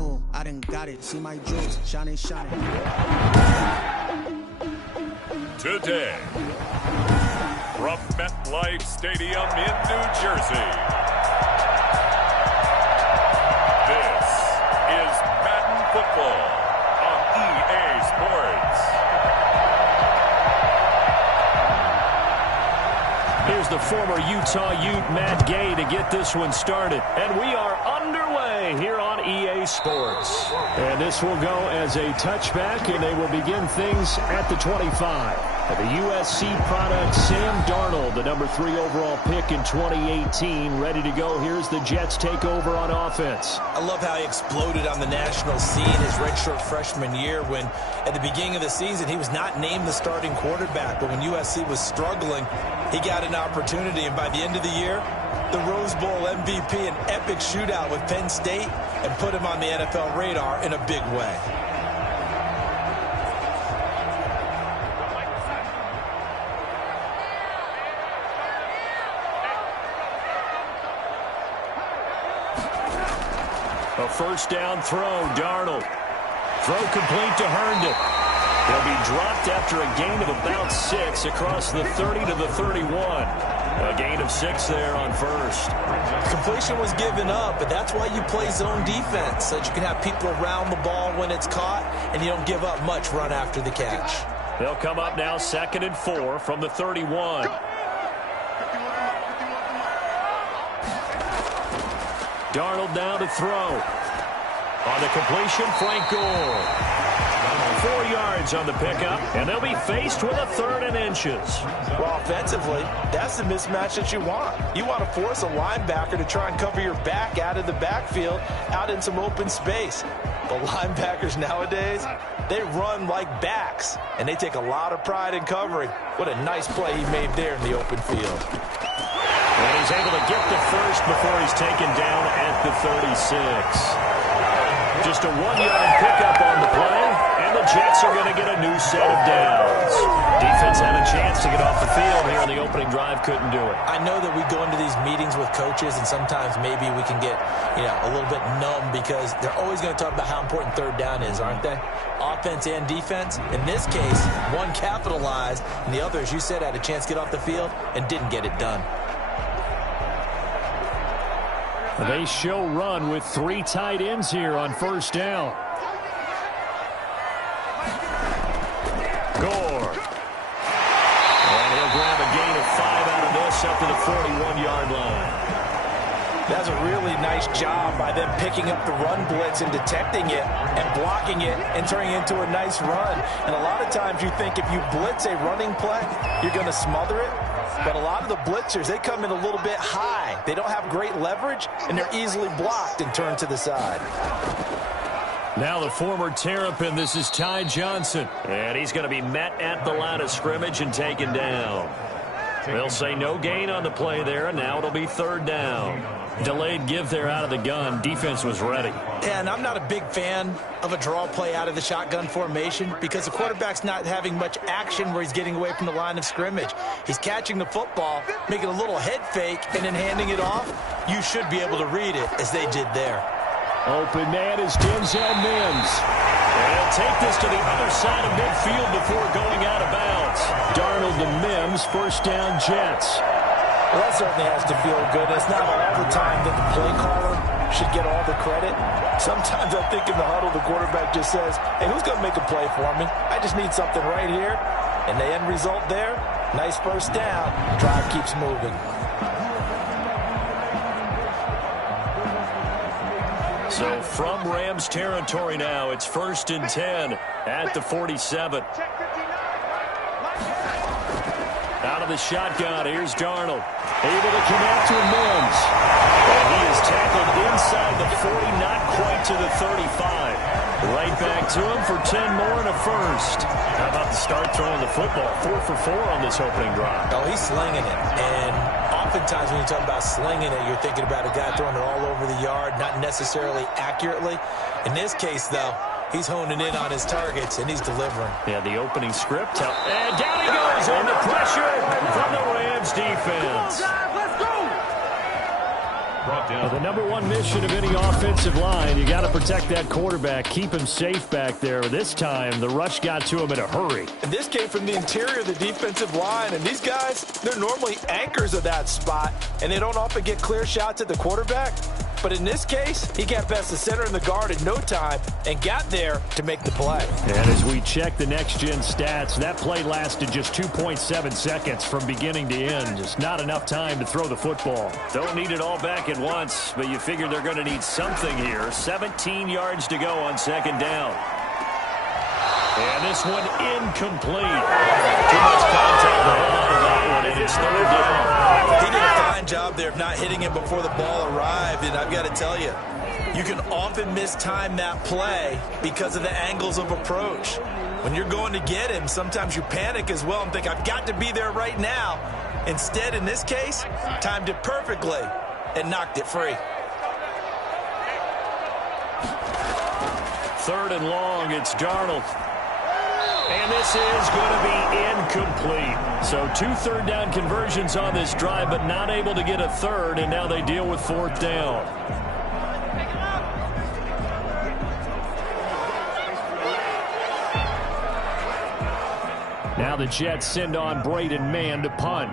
know I done got it. See my jewels shining, shining. Today, from MetLife Stadium in New Jersey, this is Madden Football on EA Sports. Here's the former Utah Ute, Matt Gay, to get this one started. And we are underway here on EA Sports. And this will go as a touchback, and they will begin things at the 25. The USC product, Sam Darnold, the number 3 overall pick in 2018, ready to go. Here's the Jets takeover on offense. I love how he exploded on the national scene his redshirt freshman year when, at the beginning of the season, he was not named the starting quarterback. But when USC was struggling, he got an opportunity. And by the end of the year, the Rose Bowl MVP, an epic shootout with Penn State, and put him on the NFL radar in a big way. A first down throw, Darnold. Throw complete to Herndon. He'll be dropped after a gain of about 6 across the 30 to the 31. A gain of 6 there on first. Completion was given up, but that's why you play zone defense, so that you can have people around the ball when it's caught, and you don't give up much run after the catch. They'll come up now 2nd and 4 from the 31. Darnold now to throw. On the completion, Frank Gore. 4 yards on the pickup, and they'll be faced with a 3rd and inches. Well, offensively, that's the mismatch that you want. You want to force a linebacker to try and cover your back out of the backfield, out in some open space. The linebackers nowadays, they run like backs, and they take a lot of pride in covering. What a nice play he made there in the open field. And he's able to get the first before he's taken down at the 36. Just a 1-yard pickup on the play, and the Jets are going to get a new set of downs. Defense had a chance to get off the field here on the opening drive, couldn't do it. I know that we go into these meetings with coaches, and sometimes maybe we can get, a little bit numb because they're always going to talk about how important 3rd down is, aren't they? Offense and defense. In this case, one capitalized, and the other, as you said, had a chance to get off the field and didn't get it done. They show run with 3 tight ends here on first down. Gore. And he'll grab a gain of 5 out of this up to the 41-yard line. That's a really nice job by them picking up the run blitz and detecting it and blocking it and turning it into a nice run. And a lot of times you think if you blitz a running play, you're going to smother it. But a lot of the blitzers, they come in a little bit high. They don't have great leverage, and they're easily blocked and turned to the side. Now the former Terrapin, this is Ty Johnson. And he's going to be met at the line of scrimmage and taken down. They'll say no gain on the play there, and now it'll be 3rd down. Delayed give there out of the gun. Defense was ready. Yeah, and I'm not a big fan of a draw play out of the shotgun formation because the quarterback's not having much action where he's getting away from the line of scrimmage. He's catching the football, making a little head fake, and then handing it off. You should be able to read it as they did there. Open man is Denzel Mims. And he'll take this to the other side of midfield before going out of bounds. Darnold to Mims, first down Jets. Well, that certainly has to feel good. It's not all the time that the play caller should get all the credit. Sometimes I think in the huddle, the quarterback just says, hey, who's going to make a play for me? I just need something right here. And the end result there, nice first down. Drive keeps moving. So from Rams territory now, it's 1st and 10 at the 47. Out of the shotgun, here's Darnold. Able to connect with Mims. And he is tackled inside the 40, not quite to the 35. Right back to him for 10 more and a first. How about the start throwing the football? 4 for 4 on this opening drive. Oh, he's slinging it. And oftentimes when you talk about slinging it, you're thinking about a guy throwing it all over the yard, not necessarily accurately. In this case, though, he's honing in on his targets, and he's delivering. Yeah, the opening script. And down he goes under pressure from the Rams defense. brought down. The number one mission of any offensive line, you got to protect that quarterback, keep him safe back there. This time, the rush got to him in a hurry. And this came from the interior of the defensive line, and these guys, they're normally anchors of that spot, and they don't often get clear shots at the quarterback. But in this case, he got past the center and the guard in no time and got there to make the play. And as we check the next-gen stats, that play lasted just 2.7 seconds from beginning to end. Just not enough time to throw the football. Don't need it all back at once, but you figure they're going to need something here. 17 yards to go on second down. And this one incomplete. Too much contact to hold on to that one, and it's third down. He did a fine job there of not hitting him before the ball arrived, and I've got to tell you, you can often mistime that play because of the angles of approach. When you're going to get him, sometimes you panic as well and think, I've got to be there right now. Instead, in this case, timed it perfectly and knocked it free. Third and long, it's Darnold. And this is going to be incomplete. So 2 third-down conversions on this drive, but not able to get a third, and now they deal with fourth down. Now the Jets send on Braden Mann to punt.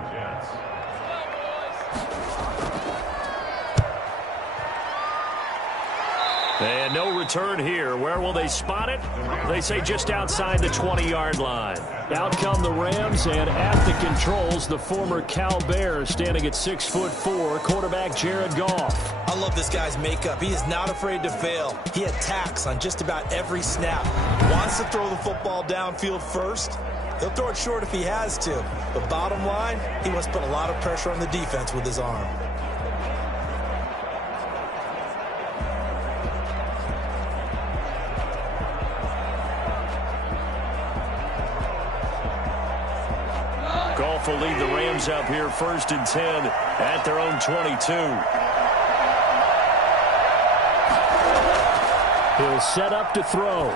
And no return here. Where will they spot it? They say just outside the 20-yard line. Out come the Rams, and at the controls, the former Cal Bear standing at 6'4", quarterback Jared Goff. I love this guy's makeup. He is not afraid to fail. He attacks on just about every snap. Wants to throw the football downfield first. He'll throw it short if he has to. But bottom line, he must put a lot of pressure on the defense with his arm. Goff will lead the Rams up here 1st and 10 at their own 22. He'll set up to throw.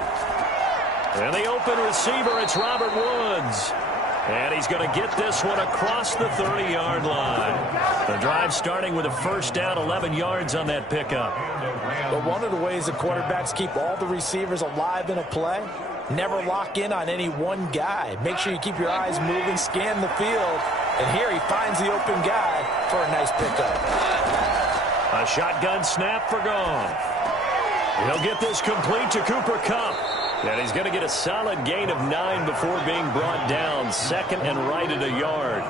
And the open receiver, it's Robert Woods. And he's going to get this one across the 30-yard line. The drive starting with a first down, 11 yards on that pickup. But one of the ways the quarterbacks keep all the receivers alive in a play, never lock in on any one guy. Make sure you keep your eyes moving, scan the field. And here he finds the open guy for a nice pickup. A shotgun snap for Goff. He'll get this complete to Cooper Kupp. And he's going to get a solid gain of 9 before being brought down. Second and right at a yard.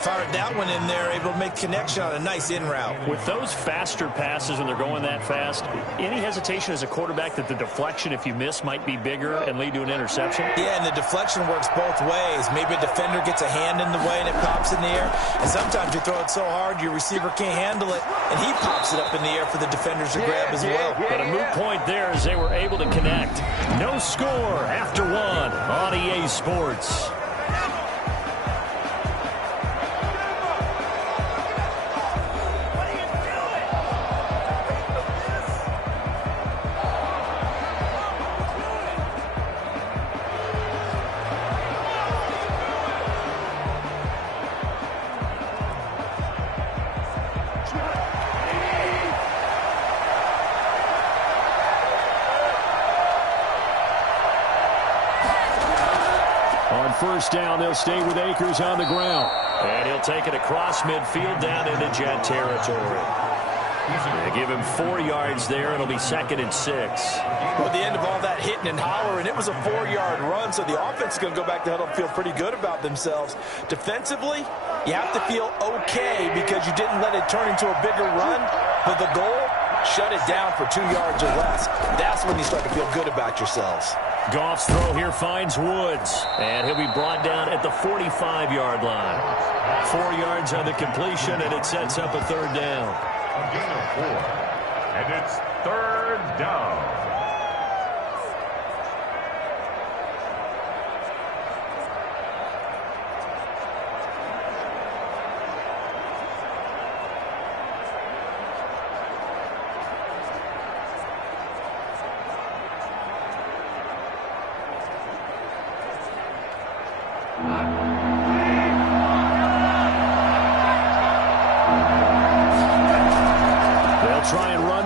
Fired that one in there, able to make connection on a nice in route. With those faster passes when they're going that fast, any hesitation as a quarterback that the deflection, if you miss, might be bigger and lead to an interception? Yeah, and the deflection works both ways. Maybe a defender gets a hand in the way and it pops in the air. And sometimes you throw it so hard your receiver can't handle it, and he pops it up in the air for the defenders to grab as well. But a moot point there as they were able to connect. No score after one on EA Sports. First down, they'll stay with Akers on the ground. And he'll take it across midfield down into Jet territory. They give him 4 yards there. It'll be 2nd and 6. Well, at the end of all that hitting and hollering, it was a 4-yard run, so the offense is going to go back to huddle and feel pretty good about themselves. Defensively, you have to feel okay because you didn't let it turn into a bigger run. But the goal, shut it down for 2 yards or less. That's when you start to feel good about yourselves. Goff's throw here finds Woods, and he'll be brought down at the 45-yard line. 4 yards on the completion, and it sets up a third down. And it's third down.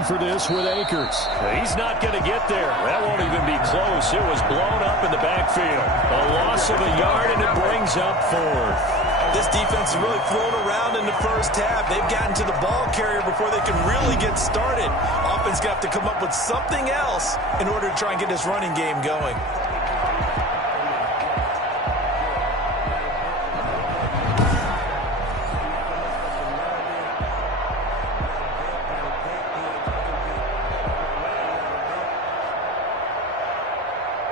for this with Akers. He's not going to get there. That won't even be close. It was blown up in the backfield. A loss of a yard, and it brings up 4th. This defense is really thrown around in the first half. They've gotten to the ball carrier before they can really get started. Offense got to come up with something else in order to try and get this running game going.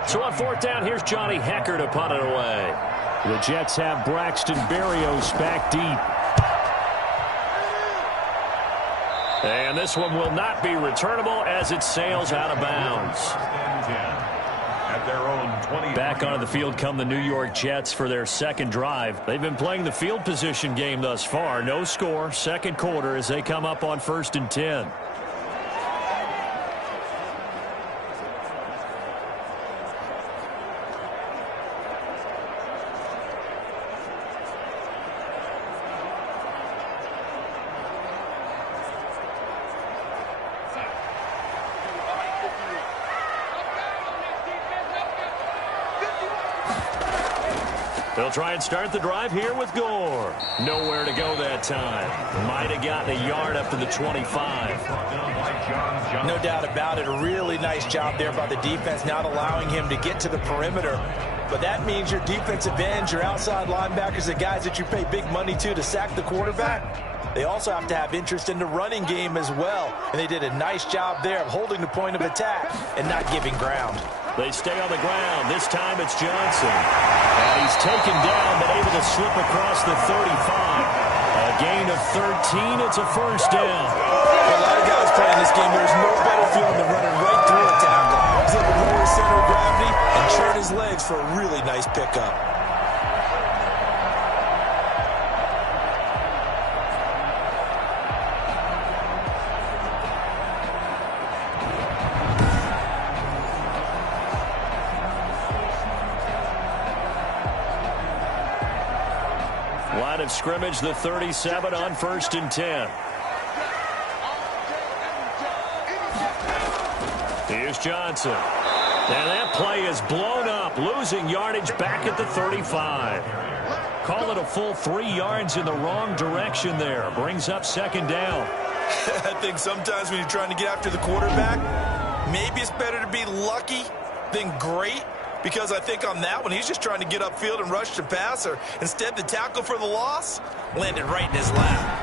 So on 4th down, here's Johnny Hekker to punt it away. The Jets have Braxton Berrios back deep. And this one will not be returnable as it sails out of bounds. At their own 20. Back onto the field come the New York Jets for their second drive. They've been playing the field position game thus far. No score, second quarter as they come up on 1st and 10. They'll try and start the drive here with Gore. Nowhere to go that time. Might have gotten a yard up to the 25. No doubt about it. A really nice job there by the defense, not allowing him to get to the perimeter. But that means your defensive ends, your outside linebackers, the guys that you pay big money to sack the quarterback, they also have to have interest in the running game as well. And they did a nice job there of holding the point of attack and not giving ground. They stay on the ground. This time it's Johnson. And he's taken down, but able to slip across the 35. A gain of 13. It's a first down. A lot of guys playing this game. There's no better feeling than running right through a tackle. He's able to lower his center of gravity and turn his legs for a really nice pickup. Line of scrimmage, the 37 on 1st and 10. Here's Johnson. And that play is blown up, losing yardage back at the 35. Call it a full 3 yards in the wrong direction there. Brings up 2nd down. I think sometimes when you're trying to get after the quarterback, maybe it's better to be lucky than great. Because I think on that one, he's just trying to get upfield and rush the passer. Instead, the tackle for the loss landed right in his lap.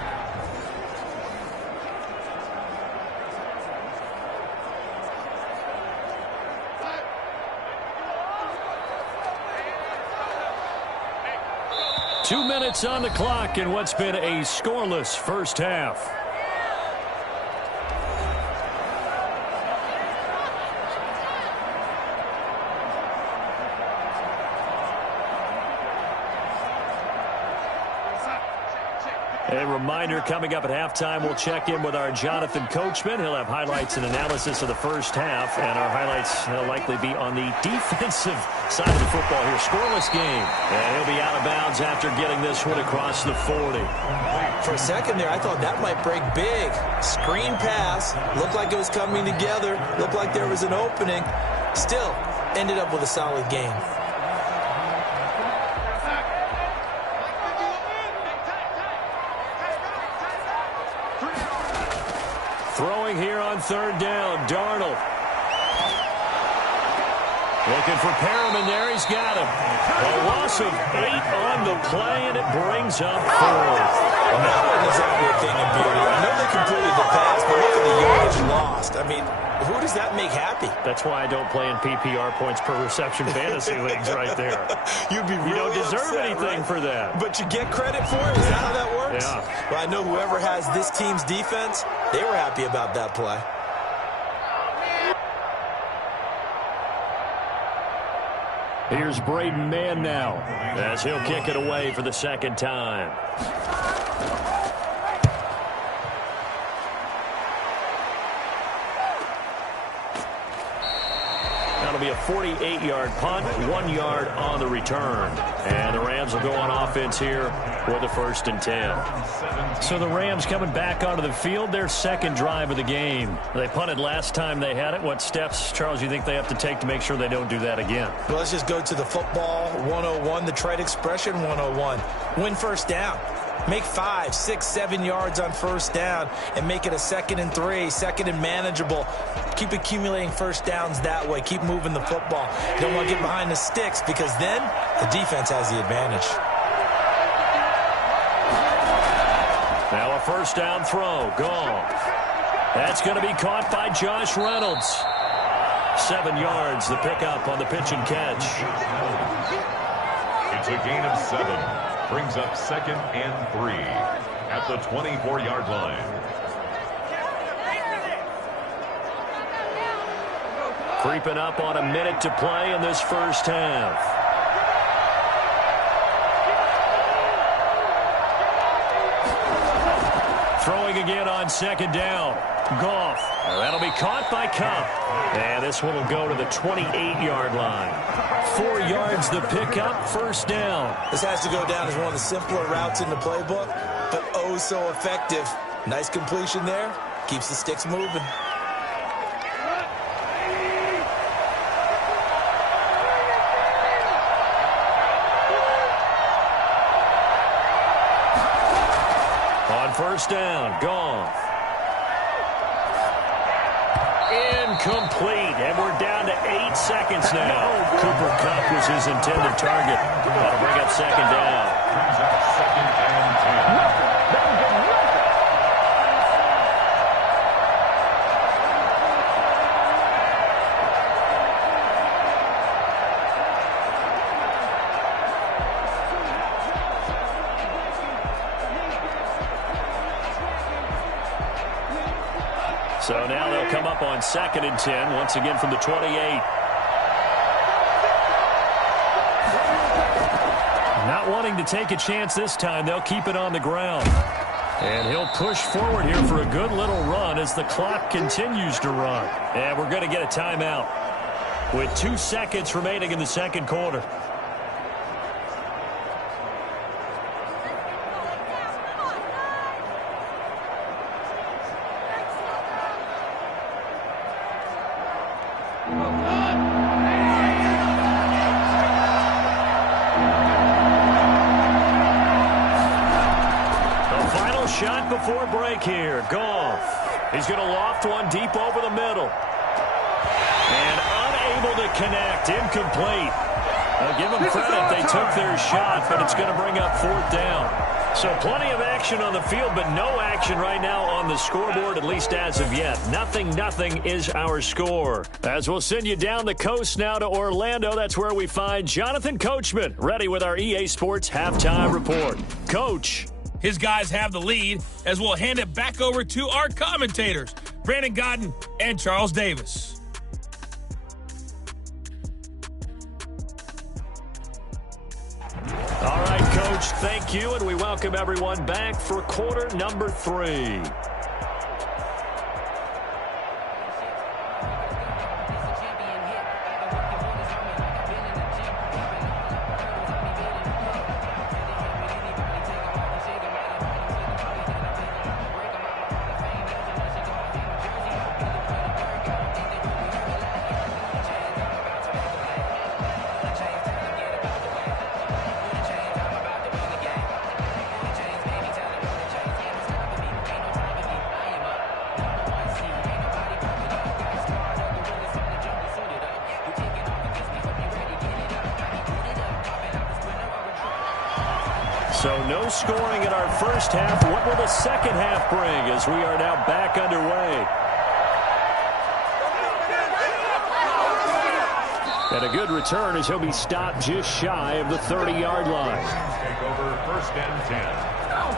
Two minutes on the clock in what's been a scoreless first half. A reminder, coming up at halftime, we'll check in with our Jonathan Coachman. He'll have highlights and analysis of the first half, and our highlights will likely be on the defensive side of the football here. Scoreless game, and he'll be out of bounds after getting this one across the 40. For a second there, I thought that might break big. Screen pass, looked like it was coming together, looked like there was an opening. Still, ended up with a solid game. Throwing here on 3rd down, Darnold. Looking for Perriman there. He's got him. A loss of 8 on the play, and it brings up 4th. Well, that wasn't exactly a thing of beauty. I know they completed the pass, but look at the yardage lost. I mean, who does that make happy? That's why I don't play in PPR points per reception fantasy leagues right there. You'd be really You don't deserve upset, anything right? for that. But you get credit for it? Is that how that works? Yeah. Well, I know whoever has this team's defense, they were happy about that play. Here's Braden Mann now, as he'll kick it away for the 2nd time. That'll be a 48-yard punt, 1 yard on the return. And the Rams will go on offense here with the 1st and 10. So the Rams coming back onto the field, their second drive of the game. They punted last time they had it. What steps, Charles, you think they have to take to make sure they don't do that again? Well, let's just go to the football 101, the trade expression 101. Win first down. Make 5, 6, 7 yards on first down and make it a 2nd and 3, 2nd and manageable. Keep accumulating first downs that way. Keep moving the football. You don't want to get behind the sticks because then the defense has the advantage. Now a first down throw. Gone. That's going to be caught by Josh Reynolds. 7 yards, the pickup on the pitch and catch. It's a gain of 7. Brings up 2nd and 3 at the 24-yard line. Creeping up on a minute to play in this first half. Throwing again on 2nd down. Goff. That'll be caught by Kupp. And this one will go to the 28-yard line. 4 yards the pickup, first down. This has to go down as one of the simpler routes in the playbook, but oh so effective. Nice completion there. Keeps the sticks moving. On first down, Goff. Incomplete, and we're down to 8 seconds now. Cooper Kupp was his intended target. That'll bring up 2nd down. Brings up 2nd and 10. So now they'll come up on 2nd and 10, once again from the 28. Not wanting to take a chance this time, they'll keep it on the ground. And he'll push forward here for a good little run as the clock continues to run. And we're going to get a timeout with 2 seconds remaining in the second quarter. Shot before break here. Goff. He's going to loft one deep over the middle. And unable to connect. Incomplete. I'll give them credit. They took their shot, but it's going to bring up 4th down. So plenty of action on the field, but no action right now on the scoreboard, at least as of yet. 0-0 is our score. As we'll send you down the coast now to Orlando, that's where we find Jonathan Coachman, ready with our EA Sports Halftime Report. Coach. His guys have the lead as we'll hand it back over to our commentators, Brandon Godden and Charles Davis. All right, Coach, thank you, and we welcome everyone back for quarter number 3. So no scoring in our first half. What will the second half bring as we are now back underway? And a good return as he'll be stopped just shy of the 30-yard line. Take over 1st and 10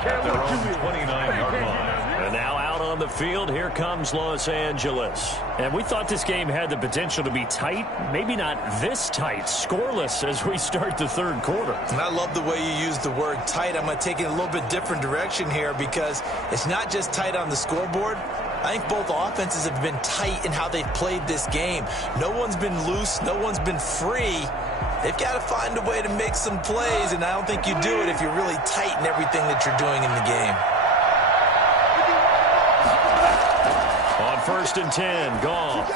at their own 29-yard line. And now out on the field, here comes Los Angeles. And we thought this game had the potential to be tight, maybe not this tight, scoreless as we start the third quarter. And I love the way you use the word tight. I'm going to take it a little bit different direction here because it's not just tight on the scoreboard. I think both offenses have been tight in how they've played this game. No one's been loose. No one's been free. They've got to find a way to make some plays, and I don't think you do it if you're really tight in everything that you're doing in the game. On 1st and 10, Goff.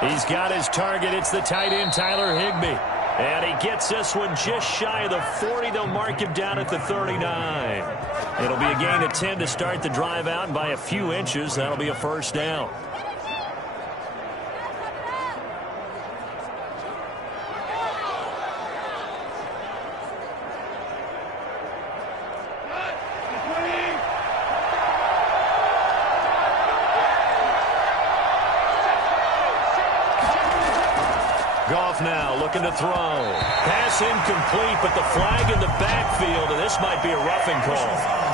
He's got his target. It's the tight end, Tyler Higbee. And he gets this one just shy of the 40. They'll mark him down at the 39. It'll be a gain of 10 to start the drive out, and by a few inches, that'll be a first down. Goff now looking to throw. Pass incomplete, but the flag in the backfield, and this might be a roughing call.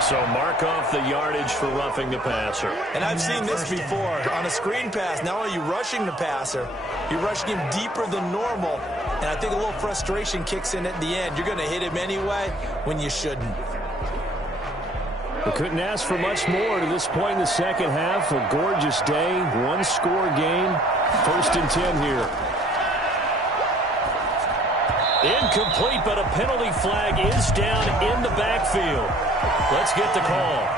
So mark off the yardage for roughing the passer. And I've seen this before. On a screen pass, not only are you rushing the passer, you're rushing him deeper than normal. And I think a little frustration kicks in at the end. You're going to hit him anyway when you shouldn't. We couldn't ask for much more to this point in the second half. A gorgeous day, one-score game. 1st and 10 here. Incomplete, but a penalty flag is down in the backfield. Let's get the call.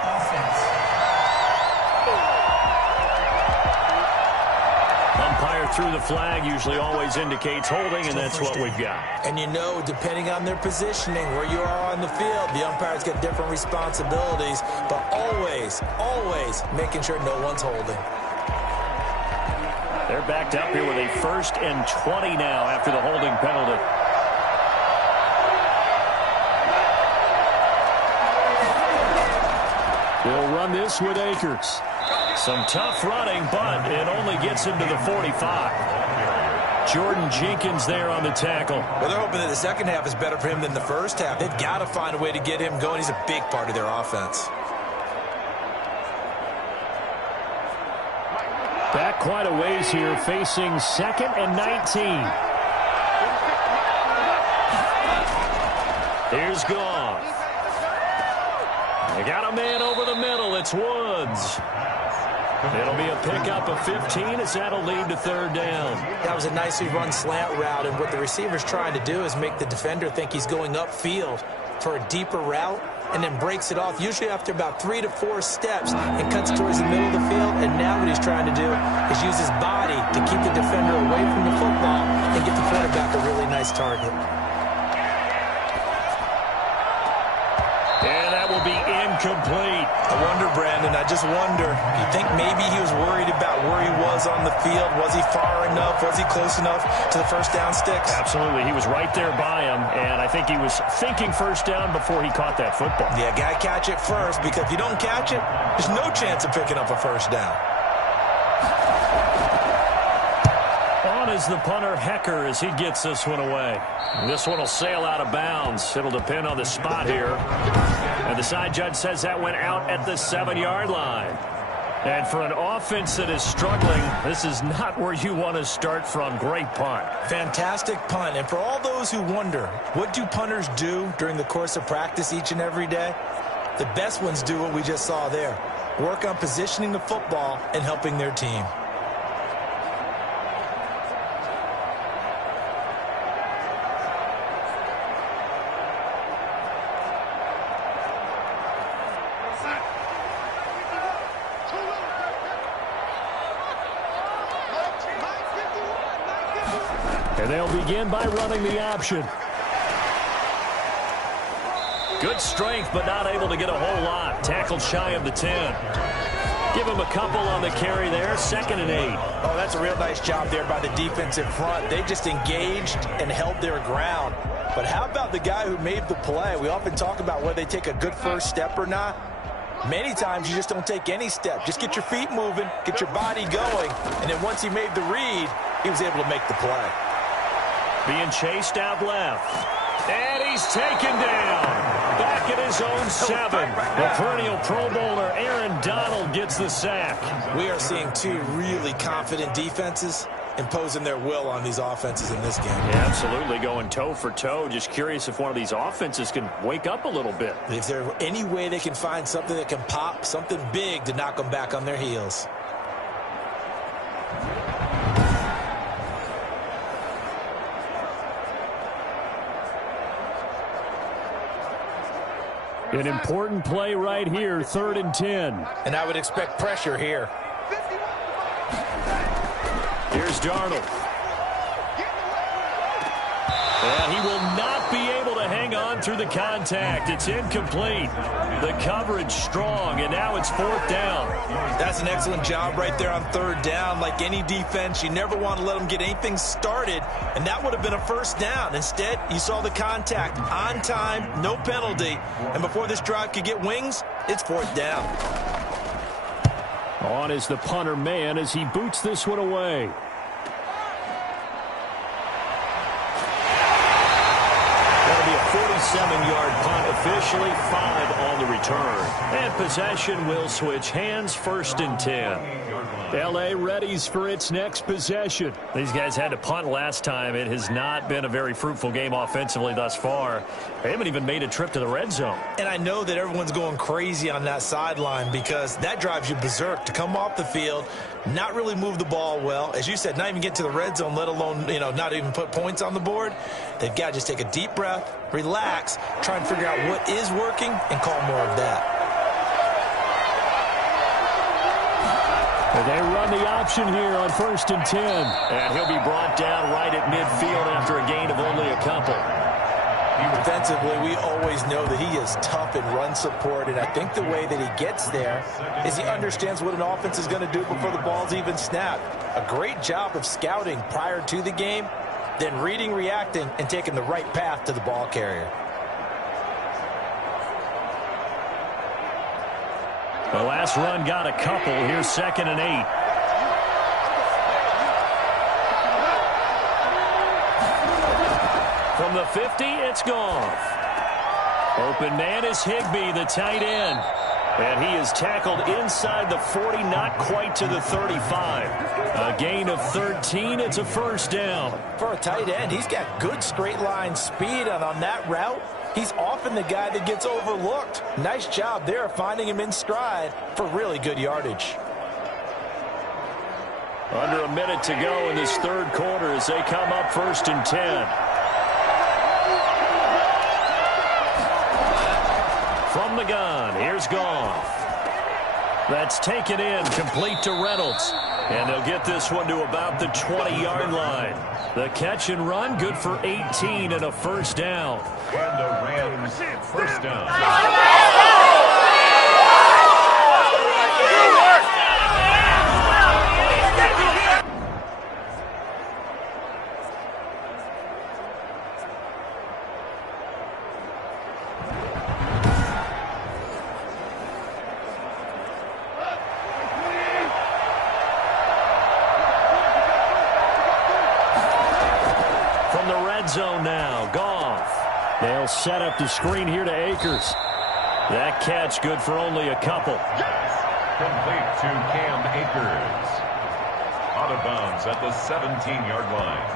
Umpire through the flag usually always indicates holding, and that's what we've got. And you know, depending on their positioning, where you are on the field, the umpire's got different responsibilities, but always, always making sure no one's holding. They're backed up here with a 1st and 20 now after the holding penalty. They'll run this with Akers. Some tough running, but it only gets him to the 45. Jordan Jenkins there on the tackle. Well, they're hoping that the second half is better for him than the first half. They've got to find a way to get him going. He's a big part of their offense. Back quite a ways here, facing 2nd and 19. Here's Goff. They got a man over the middle. It's Woods. It'll be a pickup of 15 as that'll lead to 3rd down. That was a nicely run slant route, and what the receiver's trying to do is make the defender think he's going upfield for a deeper route, and then breaks it off, usually after about 3 to 4 steps, and cuts towards the middle of the field. And now what he's trying to do is use his body to keep the defender away from the football and get the quarterback a really nice target. And that will be incomplete. I wonder, Brandon, I just wonder, you think maybe he was worried about where he was on the field? Was he far enough? Was he close enough to the first down sticks? Absolutely. He was right there by him, and I think he was thinking first down before he caught that football. Yeah, got to catch it first, because if you don't catch it, there's no chance of picking up a first down. On is the punter, Hecker, as he gets this one away. This one will sail out of bounds. It'll depend on the spot here. And the side judge says that went out at the 7-yard line. And for an offense that is struggling, this is not where you want to start from. Great punt. Fantastic punt. And for all those who wonder, what do punters do during the course of practice each and every day? The best ones do what we just saw there. Work on positioning the football and helping their team. And they'll begin by running the option. Good strength, but not able to get a whole lot. Tackled shy of the 10. Give him a couple on the carry there. 2nd and 8. Oh, that's a real nice job there by the defensive front. They just engaged and held their ground. But how about the guy who made the play? We often talk about whether they take a good first step or not. Many times you just don't take any step. Just get your feet moving, get your body going, and then once he made the read, he was able to make the play. Being chased out left. And he's taken down. Back at his own 7. The perennial Pro Bowler Aaron Donald gets the sack. We are seeing two really confident defenses. imposing their will on these offenses in this game. Yeah, absolutely, going toe for toe. Just curious if one of these offenses can wake up a little bit. If there's any way they can find something that can pop, something big to knock them back on their heels. An important play right here, 3rd and 10. And I would expect pressure here. Here's Darnold. And he will not be able to hang on through the contact. It's incomplete. The coverage strong, and now it's 4th down. That's an excellent job right there on 3rd down. Like any defense, you never want to let them get anything started, and that would have been a 1st down. Instead, you saw the contact on time, no penalty, and before this drive could get wings, it's 4th down. On is the punter man as he boots this one away. That'll be a 47-yard punt, officially 5 on the return. And possession will switch hands, 1st and 10. L.A. readies for its next possession. These guys had to punt last time. It has not been a very fruitful game offensively thus far. They haven't even made a trip to the red zone. And I know that everyone's going crazy on that sideline because that drives you berserk to come off the field, not really move the ball well. As you said, not even get to the red zone, let alone, not even put points on the board. They've got to just take a deep breath, relax, try and figure out what is working, and call more of that. They run the option here on 1st and 10. And he'll be brought down right at midfield after a gain of only a couple. Defensively, we always know that he is tough in run support, and I think the way that he gets there is he understands what an offense is going to do before the ball's even snapped. A great job of scouting prior to the game, then reading, reacting, and taking the right path to the ball carrier. The last run got a couple. Here's 2nd and 8. From the 50, it's Goff. Open man is Higbee, the tight end. And he is tackled inside the 40, not quite to the 35. A gain of 13. It's a 1st down. For a tight end, he's got good straight line speed, and on that route, he's often the guy that gets overlooked. Nice job there finding him in stride for really good yardage. Under a minute to go in this 3rd quarter as they come up 1st and 10. From the gun, here's Goff. That's taken in, complete to Reynolds. And they'll get this one to about the 20-yard line. The catch and run, good for 18 and a 1st down. And the Rams 1st down. Zone now, Goff. They'll set up the screen here to Akers. That catch good for only a couple. Complete to Cam Akers. Out of bounds at the 17-yard line.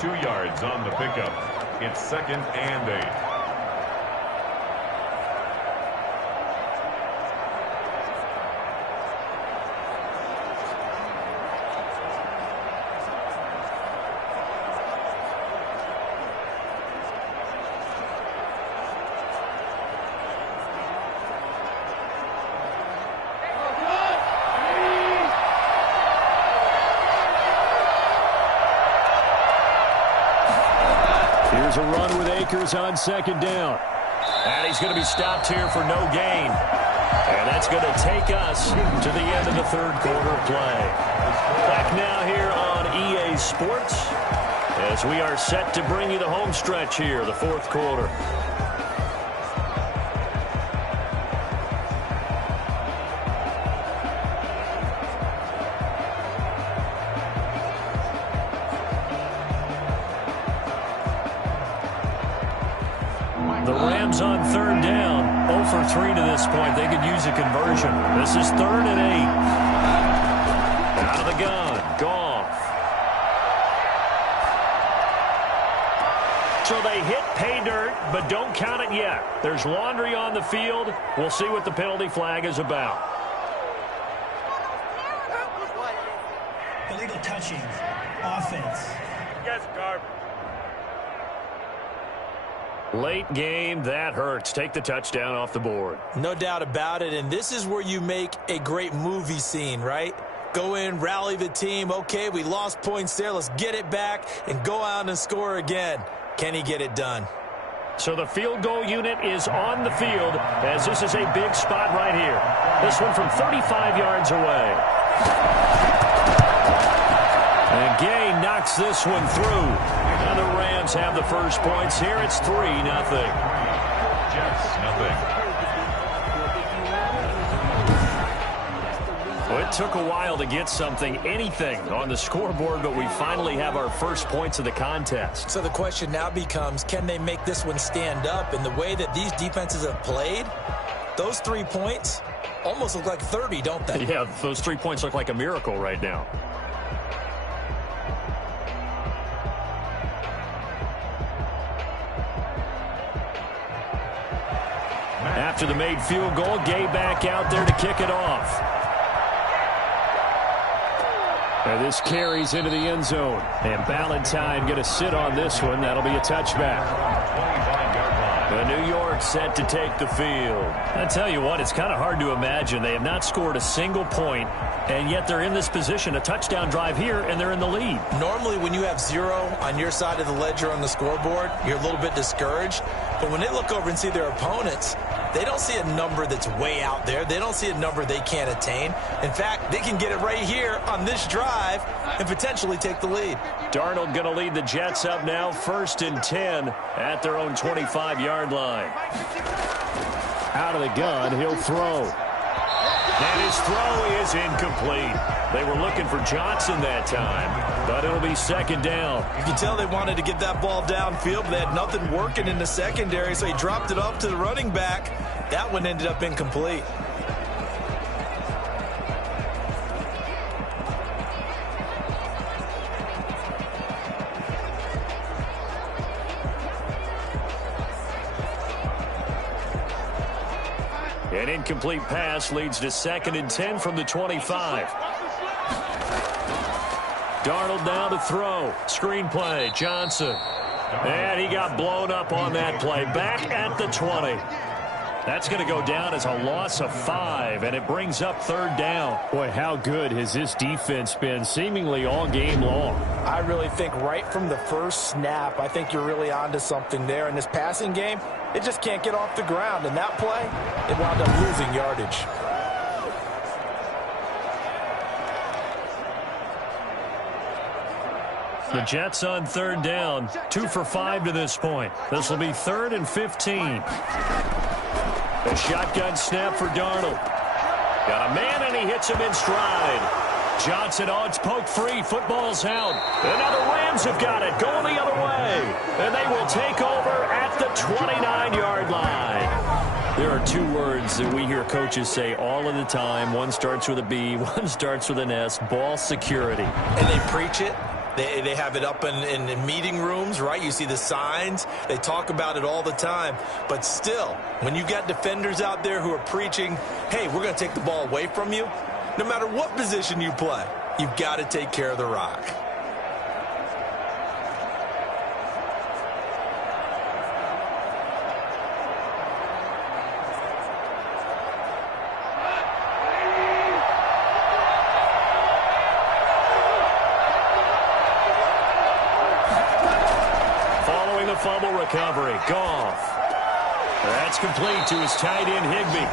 2 yards on the pickup. It's 2nd and 8. Here's a run with Akers on 2nd down. And he's going to be stopped here for no gain. And that's going to take us to the end of the 3rd quarter of play. Back now here on EA Sports as we are set to bring you the home stretch here, the 4th quarter. The Rams on 3rd down, 0 for 3 to this point. They could use a conversion. This is 3rd and 8. Out of the gun, Goff. So they hit pay dirt, but don't count it yet. There's laundry on the field. We'll see what the penalty flag is about. Illegal touching. Offense. Yes, garbage. Late game, that hurts. Take the touchdown off the board. No doubt about it, and this is where you make a great movie scene, right? Go in, rally the team. Okay, we lost points there. Let's get it back and go out and score again. Can he get it done? So the field goal unit is on the field as this is a big spot right here. This one from 35 yards away. And Gay knocks this one through. And the Rams have the first points here. It's 3-0. Jets, nothing. Well, it took a while to get anything on the scoreboard, but we finally have our first points of the contest. So the question now becomes, can they make this one stand up? And the way that these defenses have played, those 3 points almost look like 30, don't they? Yeah, those 3 points look like a miracle right now. After the made field goal, Gay back out there to kick it off. And this carries into the end zone. And Ballantyne going to sit on this one. That'll be a touchback. 25-yard line. The New York set to take the field. I tell you what, it's kind of hard to imagine. They have not scored a single point, and yet they're in this position, a touchdown drive here, and they're in the lead. Normally, when you have 0 on your side of the ledger on the scoreboard, you're a little bit discouraged. But when they look over and see their opponents, they don't see a number that's way out there. They don't see a number they can't attain. In fact, they can get it right here on this drive and potentially take the lead. Darnold going to lead the Jets up now, 1st and 10 at their own 25-yard line. Out of the gun, he'll throw. And his throw is incomplete. They were looking for Johnson that time, but it'll be 2nd down. You can tell they wanted to get that ball downfield, but they had nothing working in the secondary, so he dropped it off to the running back. That one ended up incomplete. An incomplete pass leads to 2nd and 10 from the 25. Darnold now to throw. Screen play, Johnson. And he got blown up on that play. Back at the 20. That's going to go down as a loss of 5, and it brings up 3rd down. Boy, how good has this defense been seemingly all game long? I really think right from the first snap, I think you're really onto something there. In this passing game, it just can't get off the ground. And that play, it wound up losing yardage. The Jets on 3rd down, 2 for 5 to this point. This will be 3rd and 15. A shotgun snap for Darnold. Got a man, and he hits him in stride. Johnson, it's poked free. Football's out. And now the Rams have got it, going the other way. And they will take over at the 29-yard line. There are 2 words that we hear coaches say all of the time. One starts with a B, one starts with an S, ball security. And they preach it. They have it up in meeting rooms, right? You see the signs. They talk about it all the time. But still, when you got defenders out there who are preaching, hey, we're going to take the ball away from you, no matter what position you play, you've got to take care of the rock. Fumble recovery. Goff. That's complete to his tight end, Higbee.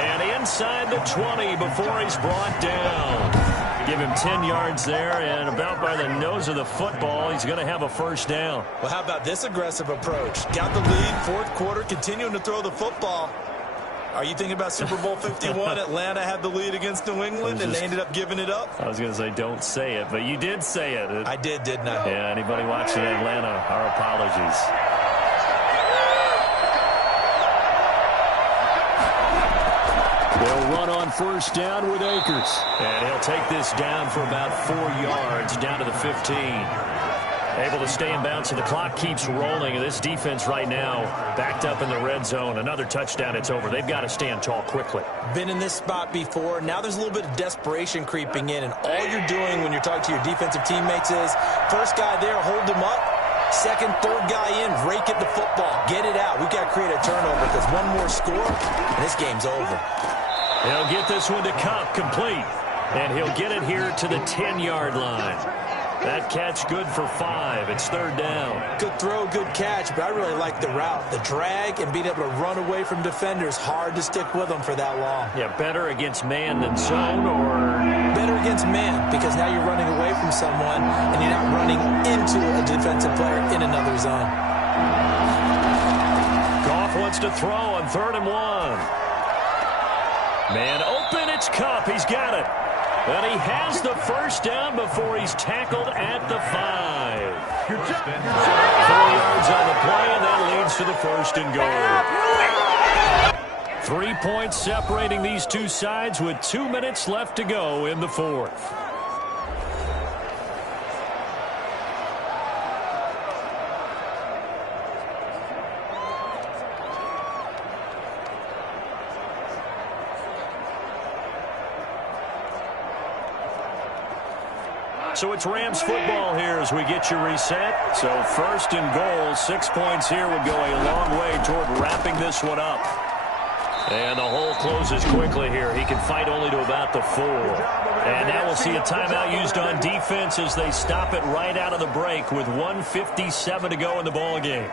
And inside the 20 before he's brought down. Give him 10 yards there, and about by the nose of the football, he's going to have a 1st down. Well, how about this aggressive approach? Got the lead, 4th quarter, continuing to throw the football. Are you thinking about Super Bowl 51? Atlanta had the lead against New England, and they ended up giving it up? I was going to say, don't say it, but you did say it. I did, didn't I? Yeah, anybody watching Atlanta, our apologies. They'll run on 1st down with Akers. And he'll take this down for about 4 yards, down to the 15. Able to stay in bounds, so the clock keeps rolling. And this defense right now backed up in the red zone. Another touchdown, it's over. They've got to stand tall quickly. Been in this spot before. Now there's a little bit of desperation creeping in. And all you're doing when you're talking to your defensive teammates is, first guy there, hold him up. Second, third guy in, rake at the football. Get it out. We've got to create a turnover because one more score, and this game's over. He'll get this one to Kupp, complete. And he'll get it here to the 10-yard line. That catch good for 5. It's third down. Good throw, good catch, but I really like the route. The drag and being able to run away from defenders, hard to stick with them for that long. Yeah, better against man than zone, or? Better against man, because now you're running away from someone and you're not running into a defensive player in another zone. Goff wants to throw on 3rd and 1. Man open, it's Kupp. He's got it. And he has the first down before he's tackled at the 5. 4 yards on the play, and that leads to the 1st and goal. 3 points separating these two sides with 2 minutes left to go in the 4th. So it's Rams football here as we get you reset. So 1st and goal, 6 points here would go a long way toward wrapping this one up. And the hole closes quickly here. He can fight only to about the 4. And now we'll see a timeout used on defense as they stop it right out of the break with 1:57 to go in the ball game.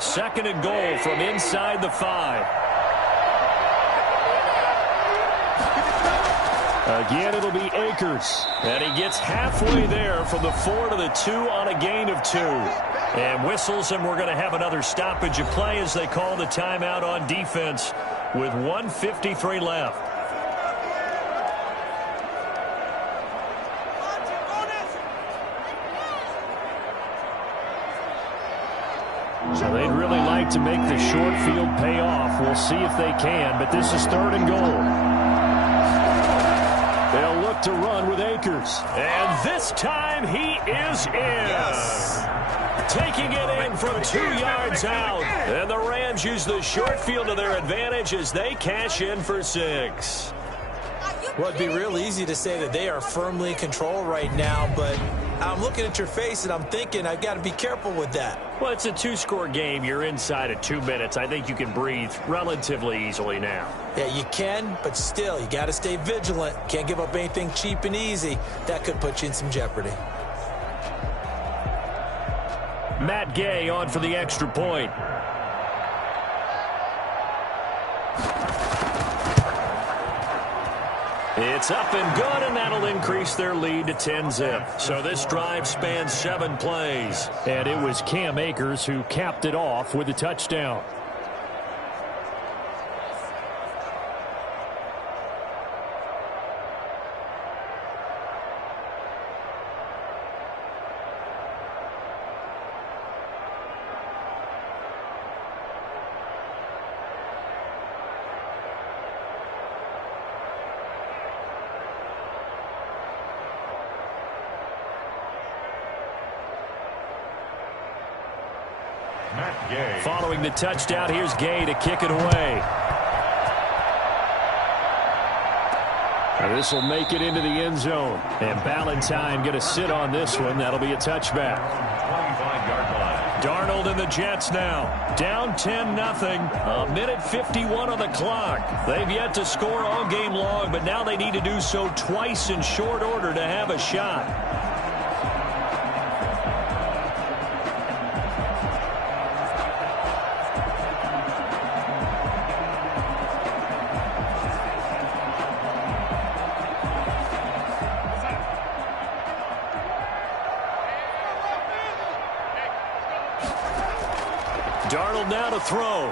Second and goal from inside the 5. Again, it'll be Akers. And he gets halfway there from the 4 to the 2 on a gain of 2. And whistles, and we're going to have another stoppage of play as they call the timeout on defense with 1:53 left. So they'd really like to make the short field pay off. We'll see if they can, but this is 3rd and goal. They'll look to run with Akers. And this time he is in. Yes. Taking it in from 2 yards out. And the Rams use the short field to their advantage as they cash in for 6. Well, it'd be real easy to say that they are firmly in control right now, but I'm looking at your face and I'm thinking I've got to be careful with that. Well, it's a 2-score game. You're inside of 2 minutes. I think you can breathe relatively easily now. Yeah, you can, but still, you got to stay vigilant. Can't give up anything cheap and easy. That could put you in some jeopardy. Matt Gay on for the extra point. It's up and good, and that'll increase their lead to 10-zip. So this drive spans 7 plays. And it was Cam Akers who capped it off with a touchdown. Following the touchdown, here's Gay to kick it away. This will make it into the end zone. And Ballantyne going to sit on this one. That'll be a touchback. 25-yard line. Darnold and the Jets now. Down 10-0. A minute 51 on the clock. They've yet to score all game long, but now they need to do so twice in short order to have a shot. Darnold now to throw.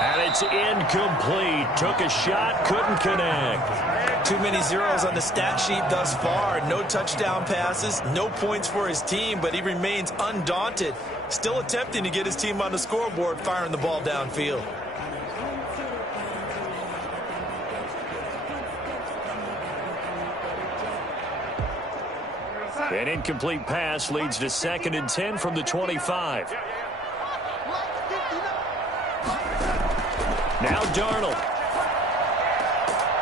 And it's incomplete. Took a shot, couldn't connect. Too many zeros on the stat sheet thus far. No touchdown passes, no points for his team, but he remains undaunted. Still attempting to get his team on the scoreboard, firing the ball downfield. An incomplete pass leads to 2nd and 10 from the 25. Now Darnold.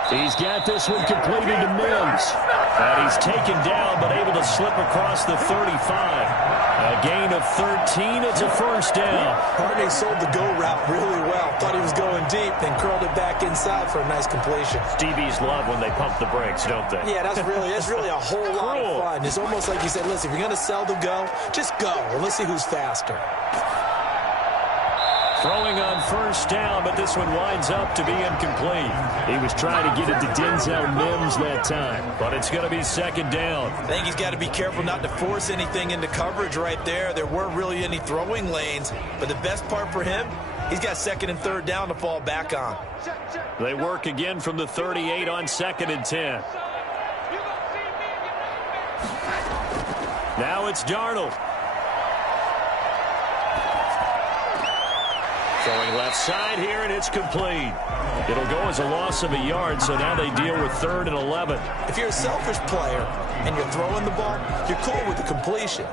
He's got this one completed to Mims. And he's taken down, but able to slip across the 35. A gain of 13. It's a first down. Hartnett sold the go route really well. Thought he was going deep, then curled it back inside for a nice completion. DBs love when they pump the brakes, don't they? Yeah, that's really a whole lot of fun. It's almost like you said, listen, if you're going to sell the go, just go. And let's see who's faster. Throwing on first down, but this one winds up to be incomplete. He was trying to get it to Denzel Mims that time, but it's going to be 2nd down. I think he's got to be careful not to force anything into coverage right there. There weren't really any throwing lanes, but the best part for him, he's got 2nd and 3rd down to fall back on. They work again from the 38 on 2nd and 10. Now it's Darnold. Throwing left side here, and it's complete. It'll go as a loss of a yard, so now they deal with 3rd and 11. If you're a selfish player and you're throwing the ball, you're cool with the completion.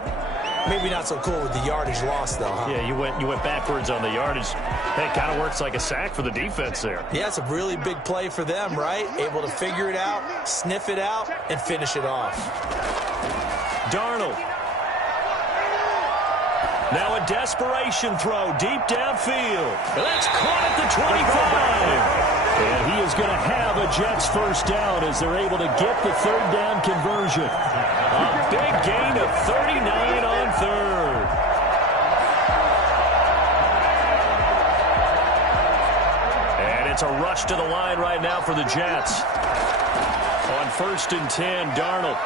Maybe not so cool with the yardage loss, though, huh? Yeah, you went backwards on the yardage. That kind of works like a sack for the defense there. Yeah, it's a really big play for them, right? Able to figure it out, sniff it out, and finish it off. Darnold. Now a desperation throw deep downfield. That's caught at the 25. And he is going to have a Jets first down as they're able to get the 3rd down conversion. A big gain of 39 on 3rd. And it's a rush to the line right now for the Jets. On 1st and 10, Darnold.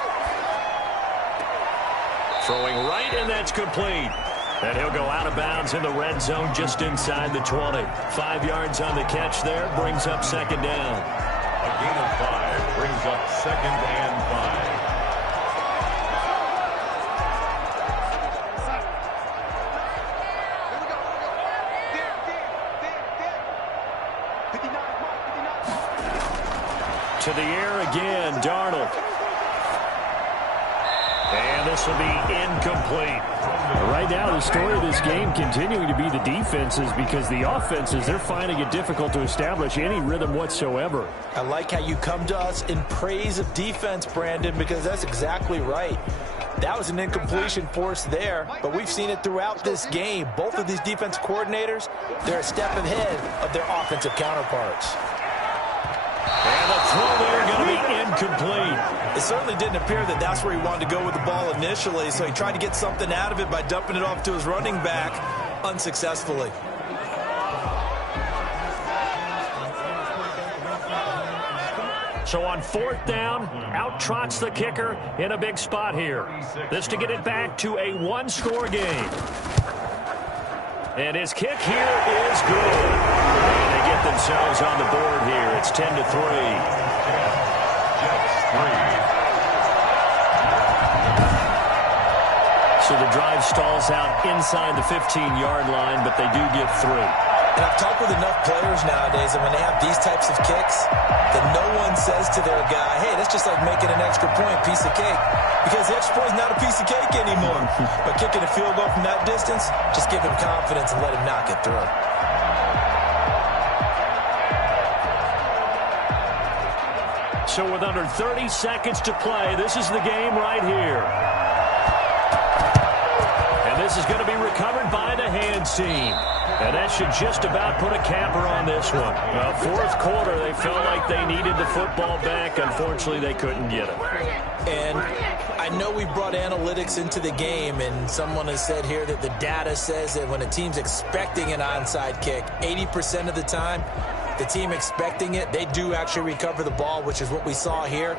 Throwing right, and that's complete. And he'll go out of bounds in the red zone just inside the 20. 5 yards on the catch there, brings up 2nd down. A gain of 5 brings up 2nd and 5. To the air again, Darnold. And this will be incomplete. Right now, the story of this game continuing to be the defenses, because the offenses, they're finding it difficult to establish any rhythm whatsoever. I like how you come to us in praise of defense, Brandon, because that's exactly right. That was an incompletion forced there, but we've seen it throughout this game. Both of these defense coordinators, they're a step ahead of their offensive counterparts. And the throw there going to be incomplete. It certainly didn't appear that that's where he wanted to go with the ball initially, so he tried to get something out of it by dumping it off to his running back unsuccessfully. So on 4th down, out trots the kicker in a big spot here. This to get it back to a 1-score game. And his kick here is good. And they get themselves on the board here. It's 10-3. So the drive stalls out inside the 15-yard line, but they do get 3. And I've talked with enough players nowadays, and when they have these types of kicks, that no one says to their guy, hey, that's just like making an extra point, piece of cake. Because the extra point is not a piece of cake anymore. But kicking a field goal from that distance, just give him confidence and let him knock it through. So with under 30 seconds to play, this is the game right here. And this is going to be recovered by the Hands team. And that should just about put a capper on this one. Well, 4th quarter, they felt like they needed the football back. Unfortunately, they couldn't get it. And I know we brought analytics into the game, and someone has said here that the data says that when a team's expecting an onside kick, 80% of the time, the team expecting it, they do actually recover the ball, which is what we saw here.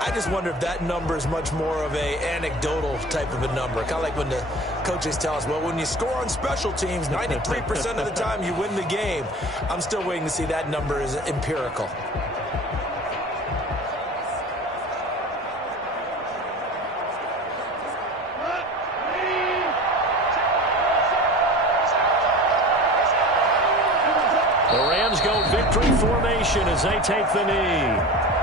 I just wonder if that number is much more of a anecdotal type of a number. Kind of like when the coaches tell us, well, when you score on special teams, 93% of the time you win the game. I'm still waiting to see that number is empirical. The Rams go victory formation as they take the knee.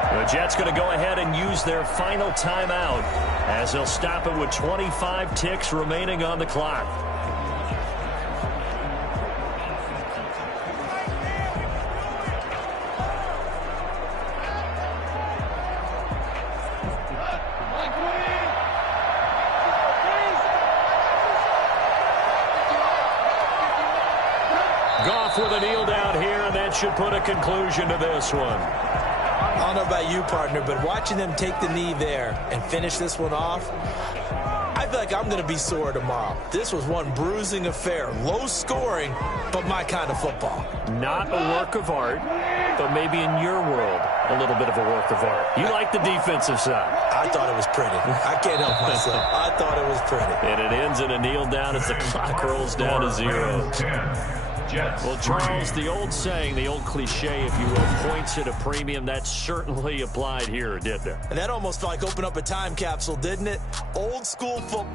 The Jets going to go ahead and use their final timeout as they'll stop it with 25 ticks remaining on the clock. Goff with a kneel down here, and that should put a conclusion to this one. I don't know about you, partner, but watching them take the knee there and finish this one off, I feel like I'm going to be sore tomorrow. This was one bruising affair. Low scoring, but my kind of football. Not a work of art, but maybe in your world, a little bit of a work of art. You like the defensive side. I thought it was pretty. I can't help myself. I thought it was pretty. And it ends in a kneel down as the clock rolls down to 0. Well, Charles, the old saying, the old cliche, if you will, points at a premium, that certainly applied here, didn't it? And that almost felt like open up a time capsule, didn't it? Old school football.